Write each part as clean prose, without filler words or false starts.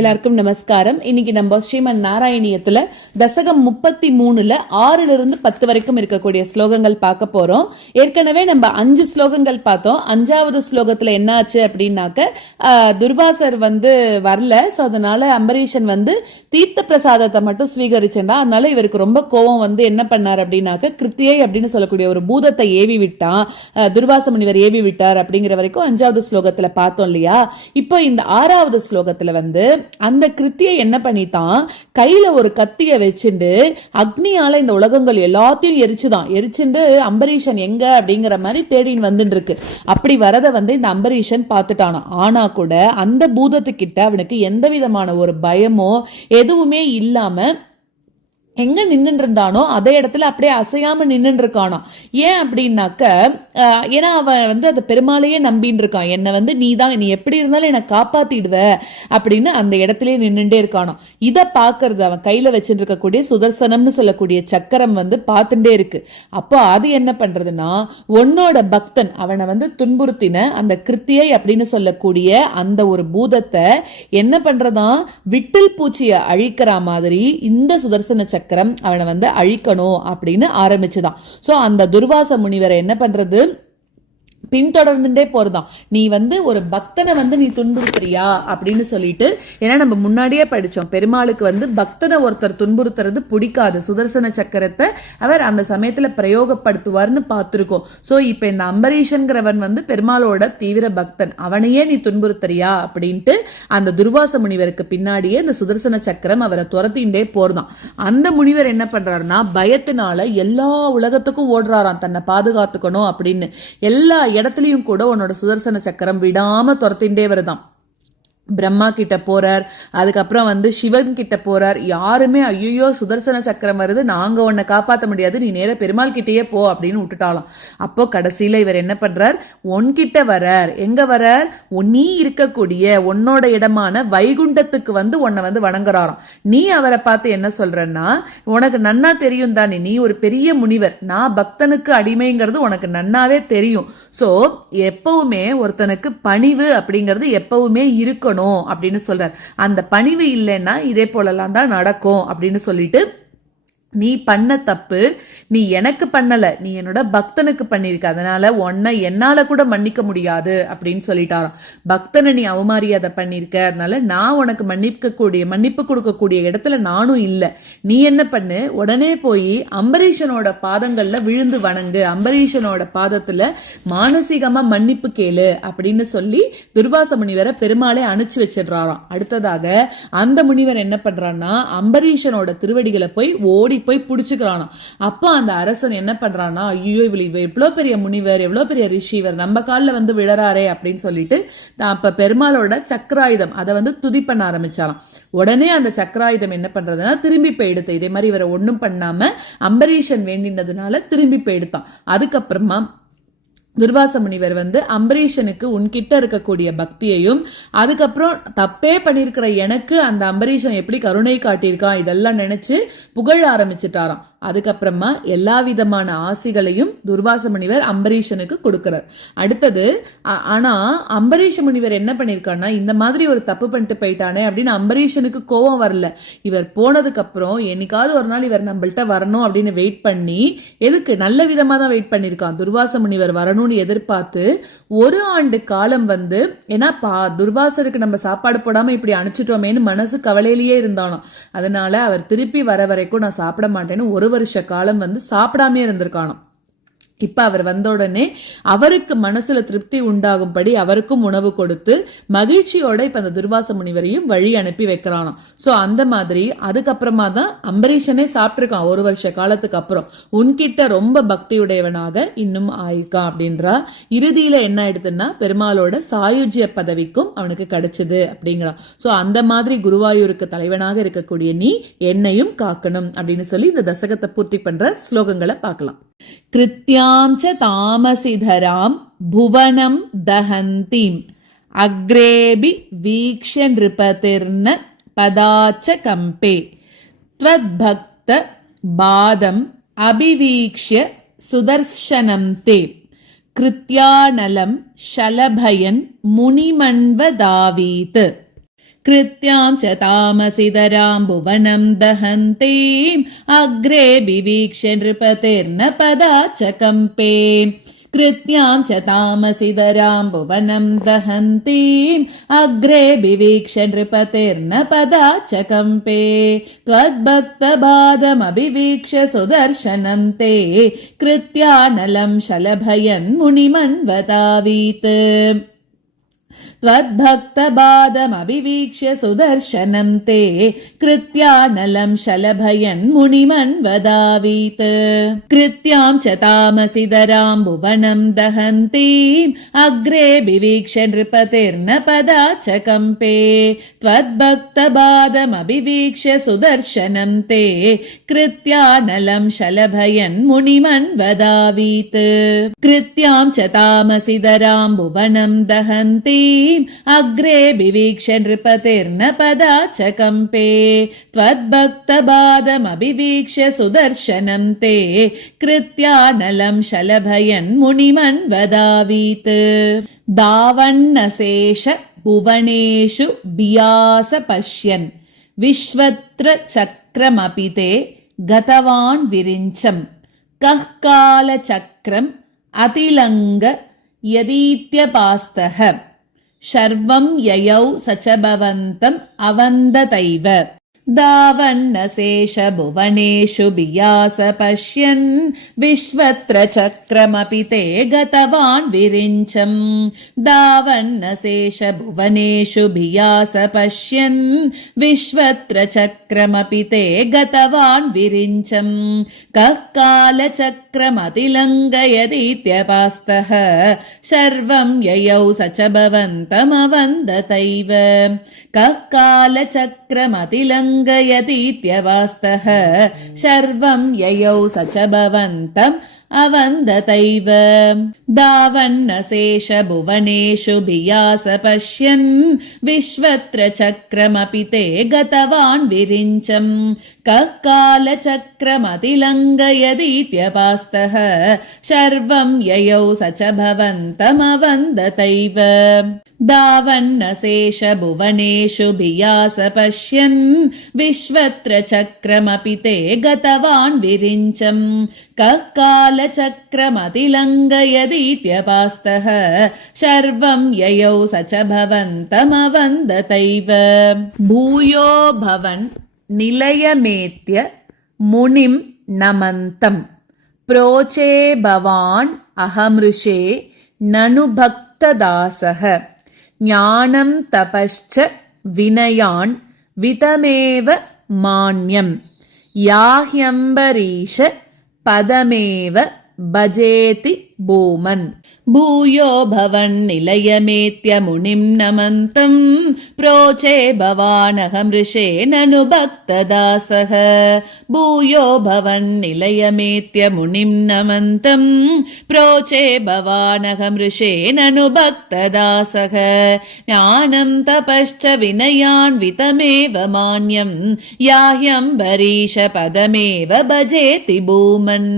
எல்லாருக்கும் நமஸ்காரம். இன்னைக்கு நம்ம ஸ்ரீமன் நாராயணியத்துல தசகம் 33ல 6லிருந்து 10 வரைக்கும் இருக்கக்கூடிய ஸ்லோகங்கள் பார்க்க போறோம். ஏற்கனவே நம்ம 5 ஸ்லோகங்கள் பார்த்தோம். 5வது ஸ்லோகத்துல என்ன ஆச்சு அப்படின்னாக்க துர்வாசர் வரல. சோ அதனால அம்பரீஷன் தீர்த்த பிரசாதத்தை மட்டும் ஸ்வீகரிச்சா. அதனால இவருக்கு ரொம்ப கோபம் என்ன பண்ணார் அப்படின்னாக்க கிருத்தியை அப்படின்னு சொல்லக்கூடிய ஒரு பூதத்தை ஏவி விட்டான். துர்வாச முனிவர் ஏவி விட்டார் அப்படிங்கிற வரைக்கும் 5வது ஸ்லோகத்துல பார்த்தோம் இல்லையா. இப்போ இந்த 6வது ஸ்லோகத்துல அந்த கிருத்தியை என்ன பண்ணித்தான், கையில ஒரு கத்திய வச்சுண்டு அக்னியால இந்த உலகங்கள் எல்லாத்தையும் எரிச்சுண்டு அம்பரீஷன் எங்க அப்படிங்கிற மாதிரி தேடின்னு வந்துட்டு இருக்கு. அப்படி வரத இந்த அம்பரீஷன் பார்த்துட்டானா. ஆனா கூட அந்த பூதத்துக்கிட்ட அவனுக்கு எந்த விதமான ஒரு பயமோ எதுவுமே இல்லாம எங்க நின்று இருந்தானோ அதே இடத்துல அப்படியே அசையாம நின்று இருக்கானோ. ஏன் அப்படின்னாக்க ஏன்னா அவன் அதை பெருமாளையே நம்பின்னு இருக்கான். என்னை நீ எப்படி இருந்தாலும் என்னை காப்பாத்திடுவ அப்படின்னு அந்த இடத்துலயே நின்றுட்டே இருக்கானோ. இதை பாக்குறது அவன் கையில வச்சுட்டு இருக்கக்கூடிய சுதர்சனம்னு சொல்லக்கூடிய சக்கரம் பார்த்துட்டே இருக்கு. அப்போ அது என்ன பண்றதுன்னா, உன்னோட பக்தன் அவனை துன்புறுத்தின அந்த கிருத்தியை அப்படின்னு சொல்லக்கூடிய அந்த ஒரு பூதத்தை என்ன பண்றதான், விட்டில் பூச்சியை அழிக்கிற மாதிரி இந்த சுதர்சன சக்கரம் அவனை அழிக்கணும் அப்படின்னு ஆரம்பிச்சுதான். சோ அந்த துர்வாச முனிவரை என்ன பண்றது, பின்தொடர்ந்துட்டே போறதான். நீ ஒரு பக்தனை நீ துன்புறுத்துறியா அப்படின்னு சொல்லிட்டு, ஏன்னா நம்ம முன்னாடியே படிச்சோம், பெருமாளுக்கு பக்தனை ஒருத்தர் துன்புறுத்துறது பிடிக்காது. சுதர்சன சக்கரத்தை அவர் அந்த சமயத்துல பிரயோகப்படுத்துவார்னு பார்த்திருக்கோம். சோ இப்ப இந்த அம்பரீஷன்கிறவன் பெருமாளோட தீவிர பக்தன், அவனையே நீ துன்புறுத்துறியா அப்படின்ட்டு அந்த துர்வாச முனிவருக்கு பின்னாடியே இந்த சுதர்சன சக்கரம் அவரை துரத்திண்டே போறதான். அந்த முனிவர் என்ன பண்றாருன்னா, பயத்தினால எல்லா உலகத்துக்கும் ஓடுறாராம் தன்னை பாதுகாத்துக்கணும் அப்படின்னு. எல்லா இடத்துலயும் கூட உன்னோட சுதர்சன சக்கரம் விடாம துரத்திண்டே வருதான். பிரம்மா கிட்ட போறார், அதுக்கப்புறம் சிவன் கிட்ட போறார். யாருமே ஐயோ சுதர்சன சக்கரம் வருது, நாங்க உன்னை காப்பாற்ற முடியாது, நீ நேர பெருமாள் கிட்டேயே போ அப்படின்னு விட்டுட்டாலாம். அப்போ கடைசியில இவர் என்ன பண்றார், உன்கிட்ட வரார். எங்க வரார், நீ இருக்கக்கூடிய உன்னோட இடமான வைகுண்டத்துக்கு உன்னை வணங்குறாராம். நீ அவரை பார்த்து என்ன சொல்றன்னா, உனக்கு நன்னா தெரியும் தானே, நீ ஒரு பெரிய முனிவர், நான் பக்தனுக்கு அடிமைங்கிறது உனக்கு நன்னாவே தெரியும். சோ எப்பவுமே ஒருத்தனுக்கு பணிவு அப்படிங்கிறது எப்பவுமே இருக்கணும் அப்படின்னு சொல்றார். அந்த பணிவு இல்லைன்னா இதே போலலாம் தான் நடக்கும் அப்படின்னு சொல்லிட்டு, நீ பண்ண தப்பு நீ எனக்கு பண்ணல, நீ என்னோட பக்தனுக்கு பண்ணிருக்க, அதனால உன்னை என்னால கூட மன்னிக்க முடியாது அப்படின்னு சொல்லிட்டாராம். பக்தனை நீ அவமரியாதை பண்ணிருக்க, அதனால நான் உனக்கு மன்னிப்பு கொடுக்கக்கூடிய இடத்துல நானும் இல்லை. நீ என்ன பண்ணு, உடனே போய் அம்பரீஷனோட பாதங்கள்ல விழுந்து வணங்கு, அம்பரீஷனோட பாதத்துல மானசீகமா மன்னிப்பு கேளு அப்படின்னு சொல்லி துர்வாச முனிவரை பெருமாளை அனுப்பிச்சு வச்சிடுறாராம். அடுத்ததாக அந்த முனிவர் என்ன பண்றான்னா, அம்பரீஷனோட திருவடிகளை போய் ஓடி போய் புடிச்சுக்கிறானா. அப்ப அந்த அரசன் என்ன பண்றான்னா, ஐயோ இவள் எவ்வளவு பெரிய முனிவர், எவ்வளவு பெரிய ரிஷிவர், நம்ம காலில் விழறாரே அப்படின்னு சொல்லிட்டு அப்ப பெருமாளோட சக்கராயுதம் அதை துதி பண்ண ஆரம்பிச்சாராம். உடனே அந்த சக்கராயுதம் என்ன பண்றதுன்னா திரும்பி போயிடுத்து. இதே மாதிரி இவரை ஒண்ணும் பண்ணாம அம்பரீஷன் வேண்டினதுனால திரும்பி போயிடுத்தான். அதுக்கப்புறமா துர்வாச முனிவர் அம்பரீஷனுக்கு உன்கிட்ட இருக்கக்கூடிய பக்தியையும், அதுக்கப்புறம் தப்பே பண்ணிருக்கிற எனக்கு அந்த அம்பரீஷன் எப்படி கருணை காட்டியிருக்கான் இதெல்லாம் நினைச்சு புகழ ஆரம்பிச்சுட்டாராம். அதுக்கப்புறமா எல்லா விதமான ஆசிகளையும் துர்வாச முனிவர் அம்பரீஷனுக்கு கொடுக்கிறார். அடுத்தது ஆனா அம்பரீஷ முனிவர் என்ன பண்ணிருக்காருன்னா, இந்த மாதிரி ஒரு தப்பு பண்ணிட்டு போயிட்டானே அப்படின்னு அம்பரீஷனுக்கு கோபம் வரல. இவர் போனதுக்கு அப்புறம் என்னைக்காவது ஒரு நாள் இவர் நம்மள்ட்ட வரணும் அப்படின்னு வெயிட் பண்ணி, எதுக்கு நல்ல விதமா தான் வெயிட் பண்ணிருக்கான். துர்வாச முனிவர் வரணும்னு எதிர்பார்த்து 1 ஆண்டு காலம் ஏன்னா துர்வாசருக்கு நம்ம சாப்பாடு போடாம இப்படி அனுப்பிச்சிட்டோமேன்னு மனசு கவலையிலேயே இருந்தானோ. அதனால அவர் திருப்பி வர வரைக்கும் நான் சாப்பிட மாட்டேன்னு 1 வருஷ காலம் சாப்பிடாமே இருந்திருக்கானோ. இப்ப அவர் வந்த உடனே அவருக்கு மனசுல திருப்தி உண்டாகும்படி அவருக்கும் உணவு கொடுத்து மகிழ்ச்சியோட இப்ப அந்த துர்வாச முனிவரையும் வழி அனுப்பி வைக்கிறானாம். சோ அந்த மாதிரி அதுக்கப்புறமா தான் அம்பரீஷனே சாப்பிட்டிருக்கான் 1 வருஷ காலத்துக்கு அப்புறம். உன்கிட்ட ரொம்ப பக்தியுடையவனாக இன்னும் ஆயிருக்கான் அப்படின்றா. இறுதியில என்ன ஆயிடுதுன்னா, பெருமாளோட சாயுஜ்ய பதவிக்கும் அவனுக்கு கிடைச்சது அப்படிங்கிறான். சோ அந்த மாதிரி குருவாயூருக்கு தலைவனாக இருக்கக்கூடிய நீ என்னையும் காக்கணும் அப்படின்னு சொல்லி இந்த தசகத்தை பூர்த்தி பண்ற ஸ்லோகங்களை பார்க்கலாம். கிருத்யாம் ச தாமசிதராம் புவனம் தஹந்தீம் அக்ரேபி வீக்ஷ்ய நிருபதிர்ன பதாச்ச கம்பே த்வத்பக்த பாதம் அபிவீக்ஷ்ய सुदर्शनं ते कृत्यानलं शलभयन् मुनिमन्वदावीत् कृत्यां च तामसिधरां भुवनं दहन्तीम् अग्रे विवीक्ष्य नृपतिर्न पदा च कम्पे कृत्यां च तामसिधरां भुवनं दहन्तीम् अग्रे विवीक्ष्य नृपतिर्न पदा च कम्पे त्वद्भक्तपादमभिवीक्ष्य सुदर्शनं ते कृत्यानलं शलभयन् मुनिमन्वदावीत् त्वद्भक्तपादमभिवीक्ष्य सुदर्शनं ते कृत्यानलं शलभयन् मुनिमन्वदावीत् कृत्यां च तामसिधरां भुवनं दहन्तीम् अग्रे विवीक्ष्य नृपतिर्न पदा च कम्पे त्वद्भक्तपादमभिवीक्ष्य सुदर्शनं ते कृत्यानलं शलभयन् मुनिमन्वदावीत् कृत्यां च तामसिधरां भुवनं दहन्तीम् अग्रे विवीक्ष्य नृपतिर्न पदा च कम्पे त्वद्भक्तपादमभिवीक्ष्य सुदर्शनं ते कृत्यानलं शलभयन् मुनिमन्वदावीत् दावन्नशेष भुवनेषु बियास पश्यन् विश्वत्र चक्रमपि ते गतवान् विरिञ्चम् कः कालचक्रम् अतिलङ्घ यदीत्यपास्तः शर्वं ययौ स च भवन्तम् अवन्दतैव दावन्नशेष भुवनेषु बियास पश्यन् विश्वत्र चक्रमपि ते गतवान् विरिञ्चम् दावन्नशेष भुवनेषु बियास पश्यन् विश्वत्र चक्रमपि ते गतवान् विरिञ्चम् कः कालचक्रमतिलङ्घयतीत्यपास्तः शर्वं ययौ स च भवन्तमवन्दतैव कः कालचक्रमतिलङ्घयतीत्यपास्तः शर्वं ययौ स च भवन्तम् अवन्दतैव दावन्नशेष भुवनेषु बियास पश्यन् विश्वत्र चक्रमपि ते गतवान् विरिञ्चम् कः कालचक्रमतिलङ्घयतीत्यपास्तः शर्वं ययौ स च भवन्तमवन्दतैव दावन्नशेष भुवनेषु बियास पश्यन् विश्वत्र चक्रमपि ते गतवान् विरिञ्चम् कः कालचक्रमतिलङ्घयतीत्यपास्तः शर्वं ययौ स च भवन्तमवन्दतैव भूयो भवन् निलयमेत्य मुनिं नमन्तम् प्रोचे भवान् अहमृषे ननु भक्तदासः ज्ञानं तपश्च विनयान् वितमेव मान्यम् याह्यम्बरीश पदमेव भजेति भूमन् भूयो भवन्निलयमेत्य मुनिं नमन्तम् प्रोचे भवानहमृषे ननु भक्तदासः भूयो भवन्निलयमेत्य मुनिं नमन्तम् प्रोचे भवानहमृषे ननु भक्तदासः ज्ञानं तपश्च विनयान्वितमेव मान्यम् याह्यम्बरीश पदमेव भजेति भूमन्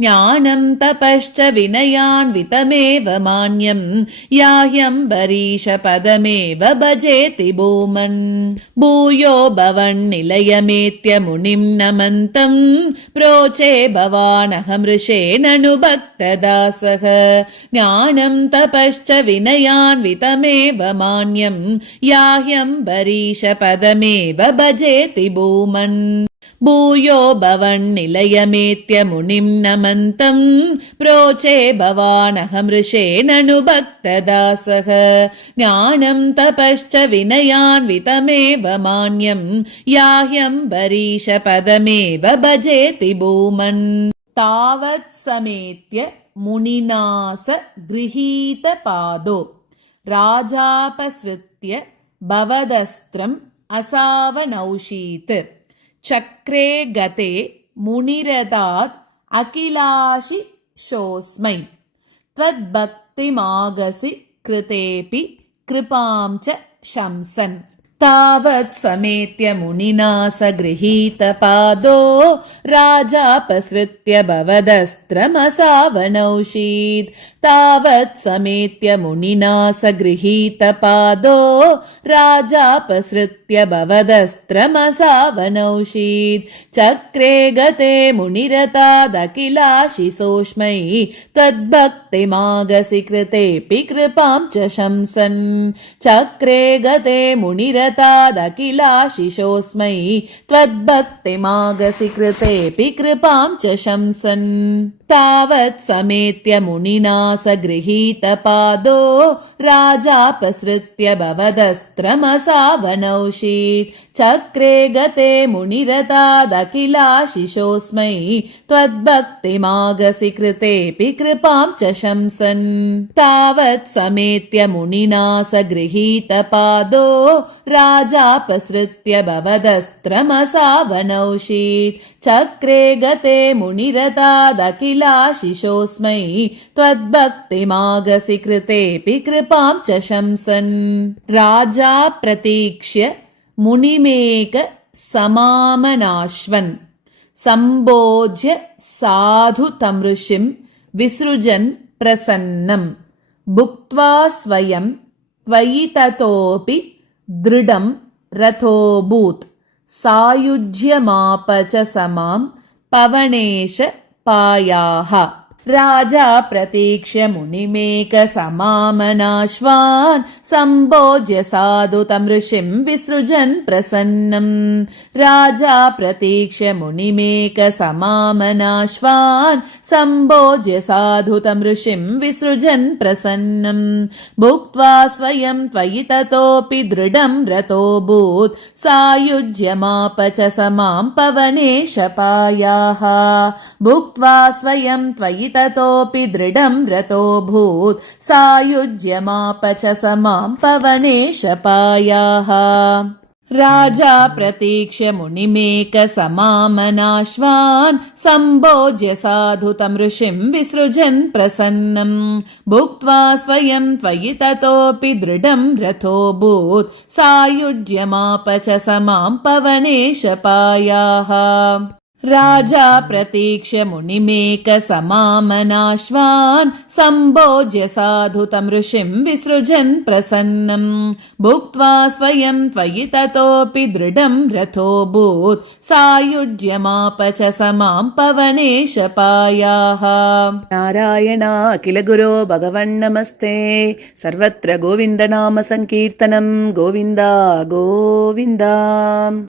ज्ञानं तपश्च विनयान्वितमेव मान्यम् याह्यम्बरीश पदमेव भजेति भूमन् भूयो भवन्निलयमेत्य मुनिं नमन्तम् प्रोचे भवानहमृषे ननु भक्तदासः ज्ञानं तपश्च विनयान्वितमेव मान्यम् याह्यम्बरीश पदमेव भजेति भूमन् भूयो भवन्निलयमेत्य मुनिं नमन्तम् प्रोचे भवानहमृषे ननु भक्तदासः ज्ञानं तपश्च विनयान्वितमेव मान्यम् याह्यम्बरीश पदमेव भजेति भूमन् तावत् समेत्य मुनिनास गृहीतपादो राजापसृत्य भवदस्त्रम् असावनौषीत् चक्रे गते मुनिरदात् अखिलाशिषोऽस्मै त्वद्भक्तिमागसि कृतेऽपि कृपां च शंसन् तावत् समेत्य मुनिना स गृहीतपादो राजापसृत्य भवदस्त्रमसावनौषीत् तावत् समेत्य मुनिना स गृहीतपादो राजापसृत्य भवदस्त्रमसावनौषीत् चक्रे गते मुनिरतादखिलाशिसोष्मै त्वद्भक्तिमागसि कृतेऽपि कृपां च शंसन् चक्रे गते मुनिरतादखिलाशिशोऽस्मै त्वद्भक्तिमागसि कृतेऽपि कृपां च शंसन् तावत् समेत्य मुनिना स गृहीतपादो राजापसृत्य भवदस्त्रमसावनौषीत् चक्रे गते मुनिरतादखिलाशिशोऽस्मै त्वद्भक्तिमागसि कृतेऽपि कृपां च शंसन् तावत् समेत्य मुनिना स गृहीतपादो राजापसृत्य भवदस्त्रमसावनौषीत् चक्रे गते मुनिरतादखिलाशिशोऽस्मै त्वद्भक्तिमागसि कृतेऽपि कृपां च शंसन् राजा प्रतीक्ष्य मुनिमेक समामनाश्वन् सम्भोज्य साधु तमृषिं विसृजन् प्रसन्नं भुक्त्वा स्वयं त्वयि ततोऽपि दृढं रथोऽभूत् सायुज्यमाप च समां पवनेश पायाः राजा प्रतीक्ष्य मुनिमेकसमामनाश्वान् सम्भोज्य साधु तमृषिं विसृजन् प्रसन्नं राजा प्रतीक्ष्य मुनिमेकसमामनाश्वान् सम्भोज्य साधु तमृषिं विसृजन् प्रसन्नं भुक्त्वा स्वयं त्वयि ततोऽपि दृढं रथोऽभूत् सायुज्यमाप च समां पवनेश पायाः भुक्त्वा स्वयं त्वयि ततोऽपि दृढं रथोऽभूत् सायुज्यमाप च समां पवनेश पायाः राजा प्रतीक्ष्य मुनिमेकसमामनाश्वान् सम्भोज्य साधु तमृषिं विसृजन् प्रसन्नं भुक्त्वा स्वयं त्वयि ततोऽपि दृढं रथोऽभूत् सायुज्यमाप च समां पवनेश पायाः राजा प्रतीक्ष्य मुनिमेकसमामनाश्वान् सम्भोज्य साधु तमृषिं विसृजन् प्रसन्नं भुक्त्वा स्वयं त्वयि ततोऽपि दृढं रथोऽभूत् सायुज्यमाप च समां पवनेश पायाः नारायण अखिल गुरो भगवन्नमस्ते सर्वत्र गोविन्द नाम संकीर्तनं गोविन्द गोविन्द।